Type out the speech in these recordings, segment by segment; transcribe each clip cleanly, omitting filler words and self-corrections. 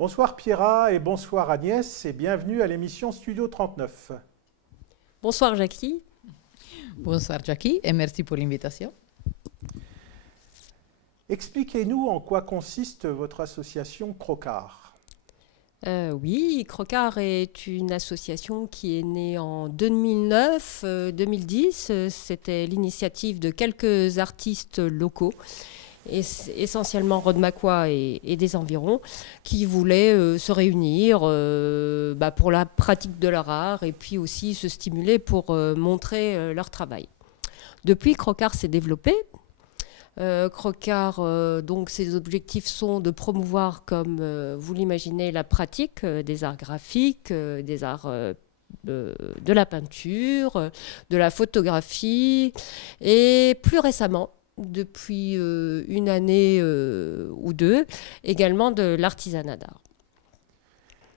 Bonsoir Pierra et bonsoir Agnès et bienvenue à l'émission Studio 39. Bonsoir Jackie. Bonsoir Jackie et merci pour l'invitation. Expliquez-nous en quoi consiste votre association Crocar. Oui, Crocar est une association qui est née en 2009-2010. C'était l'initiative de quelques artistes locaux, essentiellement Rodemacois et des environs, qui voulaient se réunir pour la pratique de leur art et puis aussi se stimuler pour montrer leur travail. Depuis, Crocar s'est développé. Crocar, donc ses objectifs sont de promouvoir, comme vous l'imaginez, la pratique des arts graphiques, des arts de la peinture, de la photographie et plus récemment, depuis une année ou deux, également de l'artisanat d'art.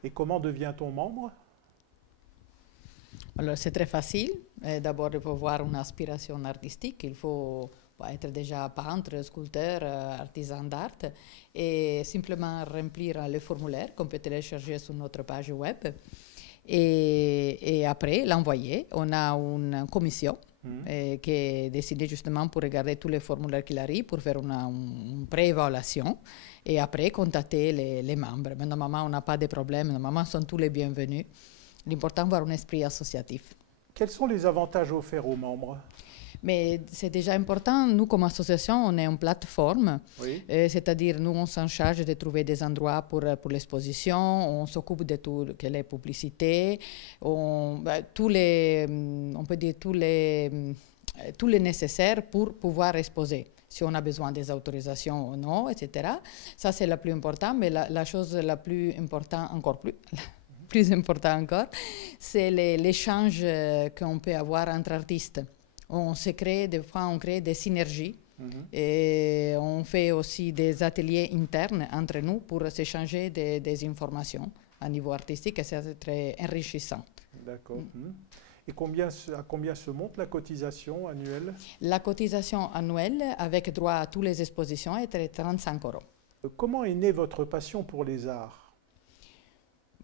Et comment devient-on membre? Alors c'est très facile. D'abord, pour avoir une aspiration artistique, il faut être déjà peintre, sculpteur, artisan d'art et simplement remplir le formulaire qu'on peut télécharger sur notre page web et après l'envoyer. On a une commission qui est décidée justement pour regarder tous les formulaires qui arrivent, pour faire une pré-évaluation et après contacter les membres. Mais normalement, on n'a pas de problème, normalement, sont tous les bienvenus. L'important, c'est avoir un esprit associatif. Quels sont les avantages offerts aux membres? Mais c'est déjà important, nous comme association, on est une plateforme, Oui. C'est-à-dire nous on s'en charge de trouver des endroits pour l'exposition, on s'occupe de tout les publicités, on peut dire tous les nécessaires pour pouvoir exposer. Si on a besoin des autorisations ou non, etc. Ça c'est la plus importante, mais la chose la plus importante encore plus important encore, c'est l'échange qu'on peut avoir entre artistes. Des fois, on crée des synergies et on fait aussi des ateliers internes entre nous pour s'échanger des informations à niveau artistique et c'est très enrichissant. D'accord. Et à combien se monte la cotisation annuelle? La cotisation annuelle, avec droit à toutes les expositions, est de 35 €. Comment est née votre passion pour les arts?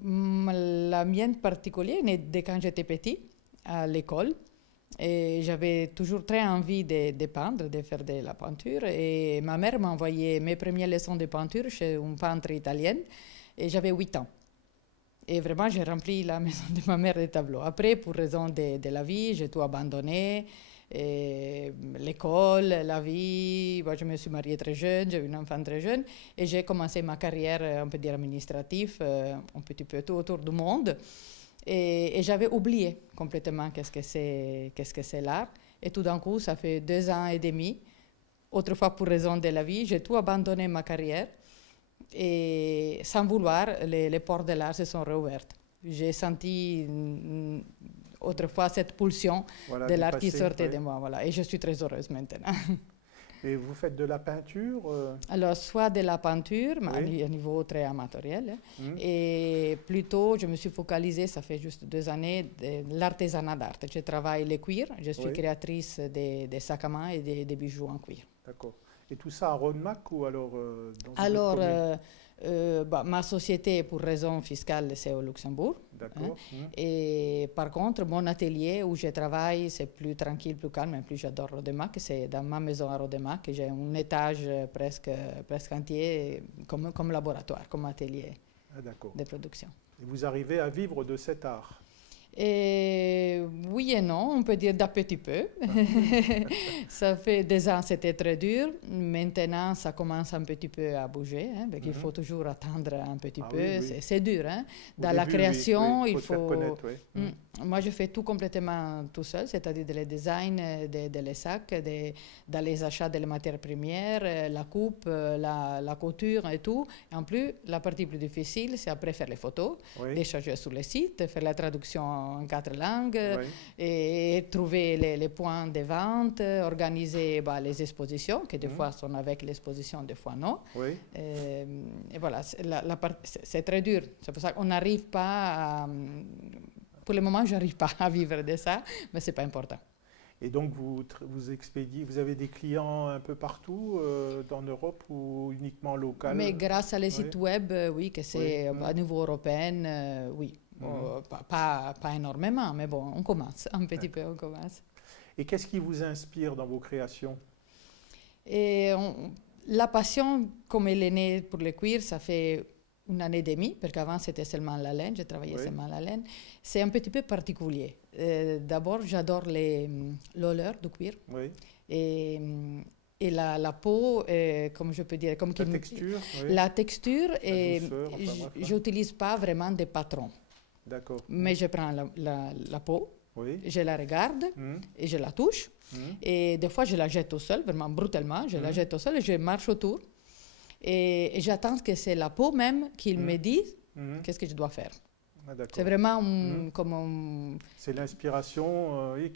La mienne particulière est née de quand j'étais petit, à l'école. Et j'avais toujours très envie de peindre, de faire de la peinture. Et ma mère m'a envoyé mes premières leçons de peinture chez une peintre italienne. Et j'avais 8 ans. Et vraiment, j'ai rempli la maison de ma mère de tableaux. Après, pour raison de la vie, j'ai tout abandonné. L'école, la vie. Bon, je me suis mariée très jeune, j'ai eu une enfant très jeune. Et j'ai commencé ma carrière, on peut dire, administrative, un petit peu tout autour du monde. Et j'avais oublié complètement qu'est-ce que c'est l'art. Et tout d'un coup, ça fait 2 ans et demi. Autrefois, pour raison de la vie, j'ai tout abandonné ma carrière. Et sans vouloir, les portes de l'art se sont réouvertes. J'ai senti autrefois cette pulsion de l'art qui sortait de moi. Voilà. Et je suis très heureuse maintenant. Et vous faites de la peinture? Alors, soit de la peinture, mais Oui. à niveau très amatoriel. Et plutôt, je me suis focalisée, ça fait juste 2 années, de l'artisanat d'art. Je travaille le cuir, je suis créatrice de sacs à main et des bijoux en cuir. D'accord. Et tout ça à Rodemack ou alors dans une autre commune? Ma société, pour raison fiscale, c'est au Luxembourg. D'accord. Et par contre, mon atelier où je travaille, c'est plus tranquille, plus calme, et plus j'adore Rodemack. C'est dans ma maison à Rodemack. J'ai un étage presque entier comme laboratoire, comme atelier de production. Et vous arrivez à vivre de cet art? Et oui et non, on peut dire d'un petit peu. Ça fait 2 ans, c'était très dur. Maintenant, ça commence un petit peu à bouger, parce qu'il faut toujours attendre un petit peu. Oui. C'est dur. Dans début, la création, il il faut se faire faut... connaître, Moi, je fais tout complètement tout seul, c'est-à-dire le design des sacs, dans les achats des matières premières, la coupe, la couture et tout. Et en plus, la partie plus difficile, c'est après faire les photos, les charger sur le site, faire la traduction en 4 langues et trouver les points de vente, organiser les expositions, qui des fois sont avec l'exposition, des fois non. Et voilà, c'est très dur. C'est pour ça qu'on n'arrive pas à... Pour le moment, je n'arrive pas à vivre de ça, mais ce n'est pas important. Et donc, vous expédiez, vous avez des clients un peu partout dans l'Europe ou uniquement local? Mais grâce à les Oui. sites web, oui, que c'est Oui. à niveau européen, oui. Pas énormément, mais bon, on commence, un petit peu, on commence. Et qu'est-ce qui vous inspire dans vos créations? Et la passion, comme elle est née pour le cuir, ça fait une année et demie, parce qu'avant c'était seulement la laine, je travaillais Oui. seulement la laine. C'est un petit peu particulier. D'abord, j'adore l'odeur du cuir. Oui. Et la peau, comme je peux dire, comme La texture? Oui. la texture, et douceur, enfin, bref, hein. j'utilise pas vraiment des patrons. D'accord. Mais je prends la peau, Oui. je la regarde et je la touche. Et des fois, je la jette au sol, vraiment brutalement. Je la jette au sol et je marche autour. Et j'attends que c'est la peau même qu'il me dise qu'est-ce que je dois faire. Ah, d'accord. C'est vraiment comme C'est l'inspiration oui,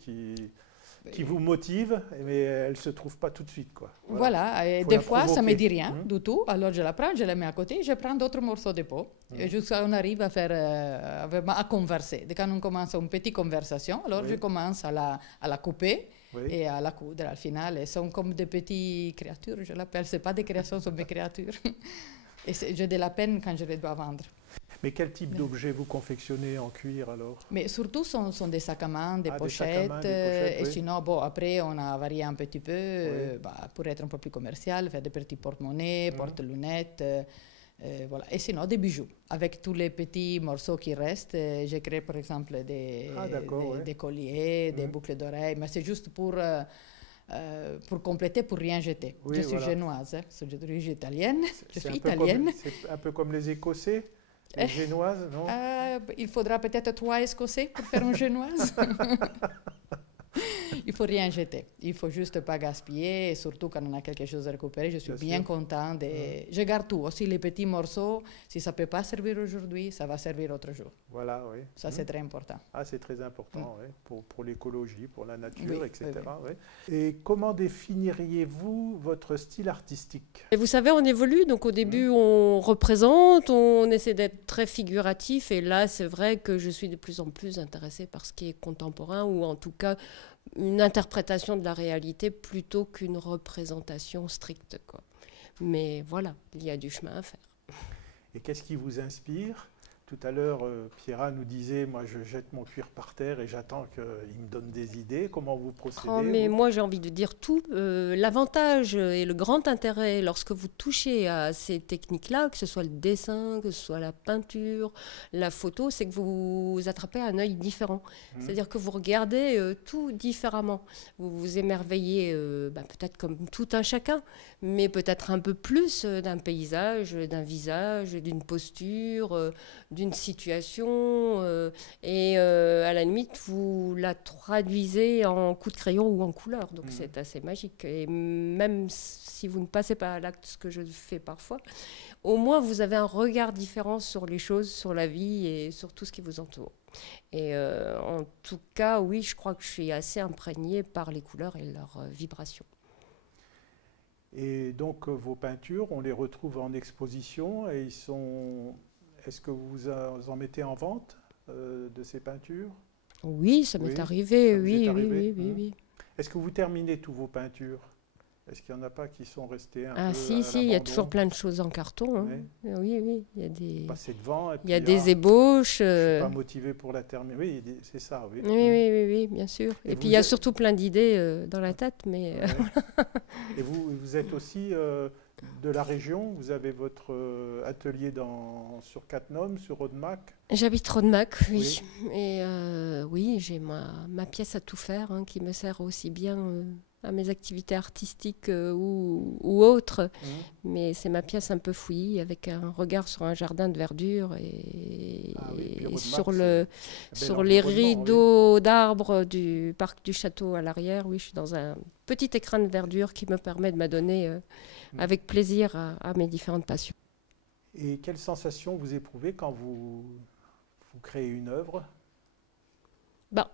qui vous motive, mais elle ne se trouve pas tout de suite, quoi. Voilà. Et Faut des la fois, ça ne me provoquer. dit rien du tout. Alors, je la prends, je la mets à côté, je prends d'autres morceaux de peau. Et jusqu'à on arrive à faire, vraiment à converser. Dès qu'on on commence une petite conversation, alors je commence à la couper. Oui. Et à la coudre, al final, elles sont comme des petites créatures, je l'appelle. Ce pas des créations, ce sont des créatures. Et j'ai de la peine quand je les dois vendre. Mais quel type d'objets vous confectionnez en cuir alors? Mais surtout, sont des sacs à main, des Ah, pochettes. des sacs à main, des pochettes, Et oui. sinon, bon, après, on a varié un petit peu Oui. pour être un peu plus commercial, faire des petits porte-monnaies, porte-lunettes. Voilà. Et sinon, des bijoux. Avec tous les petits morceaux qui restent, j'ai créé par exemple des colliers, des boucles d'oreilles, mais c'est juste pour compléter, pour rien jeter. Oui, Je suis voilà. génoise, je suis d'origine italienne, je suis un peu italienne. C'est un peu comme les Écossais, les Génoises, non? Il faudra peut-être 3 Écossais pour faire une génoise. Il faut rien jeter. Il faut juste pas gaspiller. Et surtout quand on a quelque chose à récupérer, je suis bien content. Je garde tout. Aussi les petits morceaux, si ça peut pas servir aujourd'hui, ça va servir autre jour. Voilà, oui. Ça, c'est très important. Ah, c'est très important, oui, pour l'écologie, pour la nature, Oui, etc. oui. Oui. Et comment définiriez-vous votre style artistique? Et vous savez, on évolue. Donc au début, on représente, on essaie d'être très figuratif. Et là, c'est vrai que je suis de plus en plus intéressée par ce qui est contemporain, ou en tout cas une interprétation de la réalité plutôt qu'une représentation stricte, quoi. Mais voilà, il y a du chemin à faire. Et qu'est-ce qui vous inspire? Tout à l'heure, Pierra nous disait, moi je jette mon cuir par terre et j'attends qu'il me donne des idées. Comment vous procédez? Oh, mais moi j'ai envie de dire tout. L'avantage et le grand intérêt lorsque vous touchez à ces techniques-là, que ce soit le dessin, que ce soit la peinture, la photo, c'est que vous attrapez un œil différent. C'est-à-dire que vous regardez tout différemment. Vous vous émerveillez peut-être comme tout un chacun, mais peut-être un peu plus d'un paysage, d'un visage, d'une posture, d'une situation, et à la limite, vous la traduisez en coup de crayon ou en couleur. Donc c'est assez magique. Et même si vous ne passez pas à l'acte, ce que je fais parfois, au moins vous avez un regard différent sur les choses, sur la vie et sur tout ce qui vous entoure. Et en tout cas, oui, je crois que je suis assez imprégnée par les couleurs et leurs vibrations. Et donc vos peintures, on les retrouve en exposition et ils sont... Est-ce que vous en mettez en vente de ces peintures? Oui, ça m'est arrivé, ça vous est oui, arrivé. oui. Est-ce que vous terminez tous vos peintures? Est-ce qu'il n'y en a pas qui sont restées un peu à si, il y a l'abandon? toujours plein de choses en carton. Hein. Oui, il y a des... Passer devant et Il y a puis, des ébauches. je ne suis pas motivé pour la terminer. Oui, c'est ça, oui. Oui, bien sûr. Et puis il y a surtout plein d'idées dans la tête. Mais Et vous êtes aussi de la région? Vous avez votre atelier sur Cattenom, sur Rodemack? J'habite Rodemack, oui. Et oui, j'ai ma pièce à tout faire qui me sert aussi bien à mes activités artistiques ou autres. Mais c'est ma pièce un peu fouillie, avec un regard sur un jardin de verdure et Rodemack, sur les rideaux d'arbres du parc du château à l'arrière. Oui, je suis dans un petit écrin de verdure qui me permet de m'adonner avec plaisir à mes différentes passions. Et quelle sensation vous éprouvez quand vous créez une œuvre?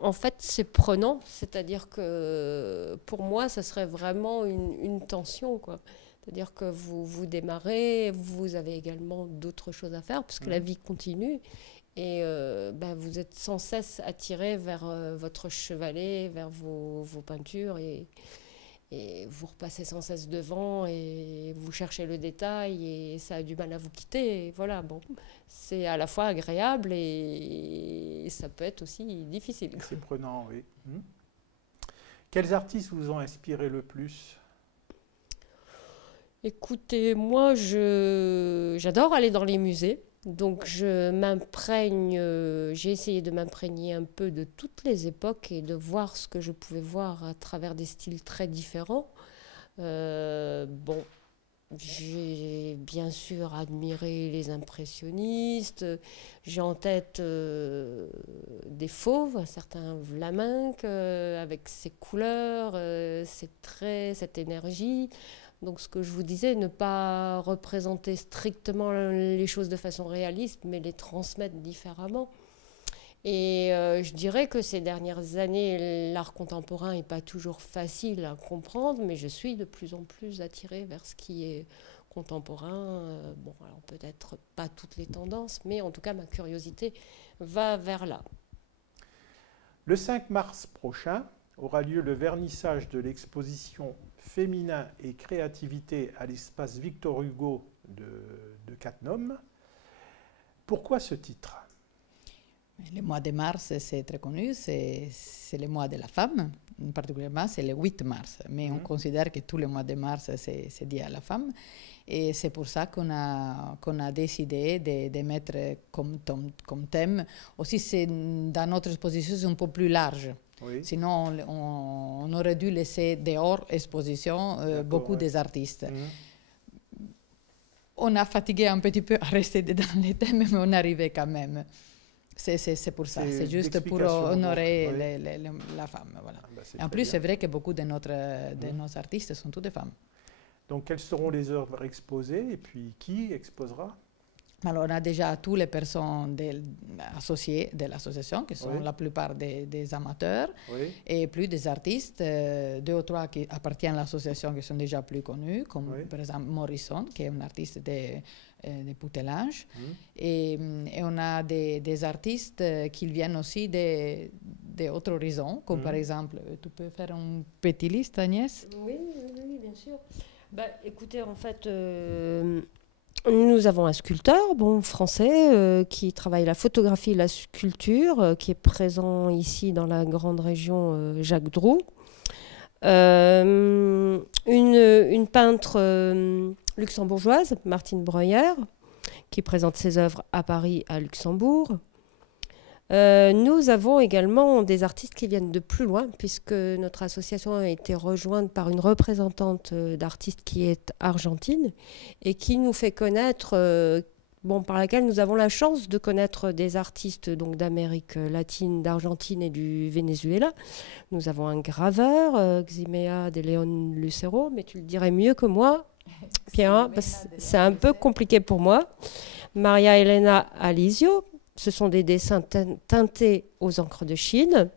En fait, c'est prenant, c'est-à-dire que pour moi, ça serait vraiment une tension, quoi. C'est-à-dire que vous démarrez, vous avez également d'autres choses à faire, parce que la vie continue. Et vous êtes sans cesse attiré vers votre chevalet, vers vos peintures et vous repassez sans cesse devant et vous cherchez le détail et ça a du mal à vous quitter. Et voilà, bon, c'est à la fois agréable et ça peut être aussi difficile. C'est prenant, oui. Quels artistes vous ont inspiré le plus? Écoutez, moi, j'adore aller dans les musées. Donc, j'ai essayé de m'imprégner un peu de toutes les époques et de voir ce que je pouvais voir à travers des styles très différents. J'ai bien sûr admiré les impressionnistes. J'ai en tête des fauves, un certain Vlaminck, avec ses couleurs, ses traits, cette énergie. Donc, ce que je vous disais, ne pas représenter strictement les choses de façon réaliste, mais les transmettre différemment. Et je dirais que ces dernières années, l'art contemporain n'est pas toujours facile à comprendre, mais je suis de plus en plus attirée vers ce qui est contemporain. Alors peut-être pas toutes les tendances, mais en tout cas, ma curiosité va vers là. Le 5 mars prochain aura lieu le vernissage de l'exposition Féminin et créativité à l'espace Victor Hugo de Cattenom. Pourquoi ce titre? Le mois de mars, c'est très connu, c'est le mois de la femme, particulièrement c'est le 8 mars, mais on considère que tout le mois de mars, c'est dit à la femme. Et c'est pour ça qu'on a décidé de mettre comme thème. Aussi, dans notre exposition, c'est un peu plus large. Oui. Sinon, on aurait dû laisser dehors exposition beaucoup des artistes. On a fatigué un petit peu à rester dans les thèmes, mais on arrivait quand même. C'est pour ça, c'est juste pour honorer la femme. Voilà. En plus, c'est vrai que beaucoup de nos artistes sont tous des femmes. Donc, quelles seront les œuvres exposées et puis qui exposera? Alors, on a déjà toutes les personnes associées de l'association, qui sont la plupart des amateurs, et plus des artistes, 2 ou 3 qui appartiennent à l'association qui sont déjà plus connus, comme par exemple Morrison, qui est un artiste de Poutelange. Et on a des artistes qui viennent aussi d'autres horizons, comme par exemple, tu peux faire une petite liste, Agnès? Oui, bien sûr. Écoutez, en fait, nous avons un sculpteur français qui travaille la photographie et la sculpture, qui est présent ici dans la grande région Jacques Droux. Une peintre luxembourgeoise, Martine Breuer, qui présente ses œuvres à Paris, à Luxembourg. Nous avons également des artistes qui viennent de plus loin, puisque notre association a été rejointe par une représentante d'artistes qui est argentine et qui nous fait connaître, par laquelle nous avons la chance de connaître des artistes donc, d'Amérique latine, d'Argentine et du Venezuela. Nous avons un graveur, Ximea de Leon Lucero, mais tu le dirais mieux que moi, Pierre, parce que c'est un peu compliqué pour moi. Maria Elena Alisio. Ce sont des dessins teintés aux encres de Chine.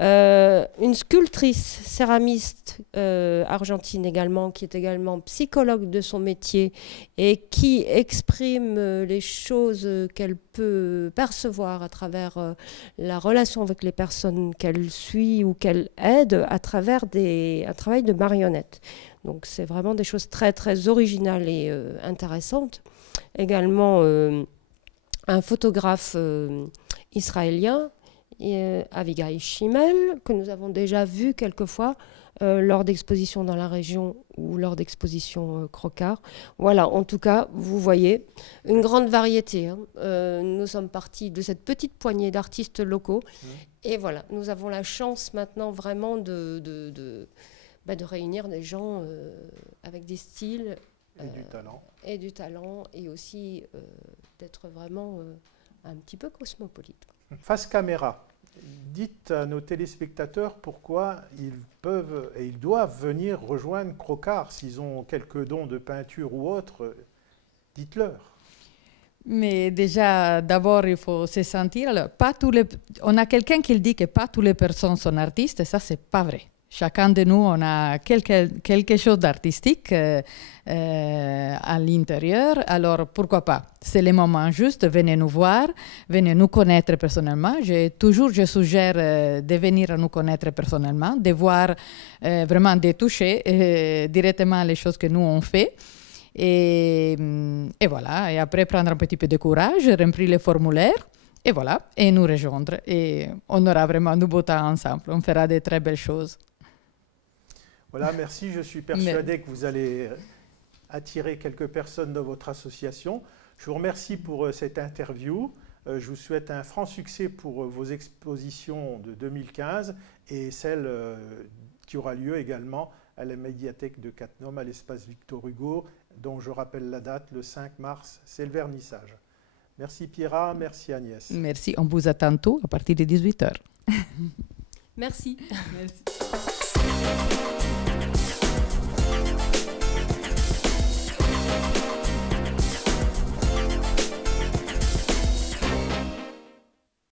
Une sculptrice céramiste argentine également, qui est également psychologue de son métier et qui exprime les choses qu'elle peut percevoir à travers la relation avec les personnes qu'elle suit ou qu'elle aide à travers un travail de marionnette. Donc c'est vraiment des choses très très originales et intéressantes. Également un photographe israélien, Avigail Shimel, que nous avons déjà vu quelquefois lors d'expositions dans la région ou lors d'expositions Crocart. Voilà, en tout cas, vous voyez, une grande variété. Nous sommes partis de cette petite poignée d'artistes locaux. Et voilà, nous avons la chance maintenant vraiment de réunir des gens avec des styles et du talent, et aussi d'être vraiment un petit peu cosmopolite. Face caméra, dites à nos téléspectateurs pourquoi ils peuvent et ils doivent venir rejoindre Crocart s'ils ont quelques dons de peinture ou autre. Dites-leur. Mais déjà, d'abord, il faut se sentir. Alors, on a quelqu'un qui dit que pas toutes les personnes sont artistes, et ça, c'est pas vrai. Chacun de nous, on a quelque chose d'artistique à l'intérieur. Alors, pourquoi pas? C'est le moment juste. Venez nous voir, venez nous connaître personnellement. Je suggère de venir nous connaître personnellement, de voir vraiment, de toucher directement les choses que nous on fait. Et voilà. Et après, prendre un petit peu de courage, remplir les formulaires. Et voilà. Et nous rejoindre. Et on aura vraiment du beau temps ensemble. On fera de très belles choses. Voilà, merci. Je suis persuadé que vous allez attirer quelques personnes dans votre association. Je vous remercie pour cette interview. Je vous souhaite un franc succès pour vos expositions de 2015 et celle qui aura lieu également à la médiathèque de Cattenom, à l'espace Victor Hugo, dont je rappelle la date, le 5 mars, c'est le vernissage. Merci Piera, merci Agnès. Merci, on vous attend tout à partir de 18h. Merci. Merci.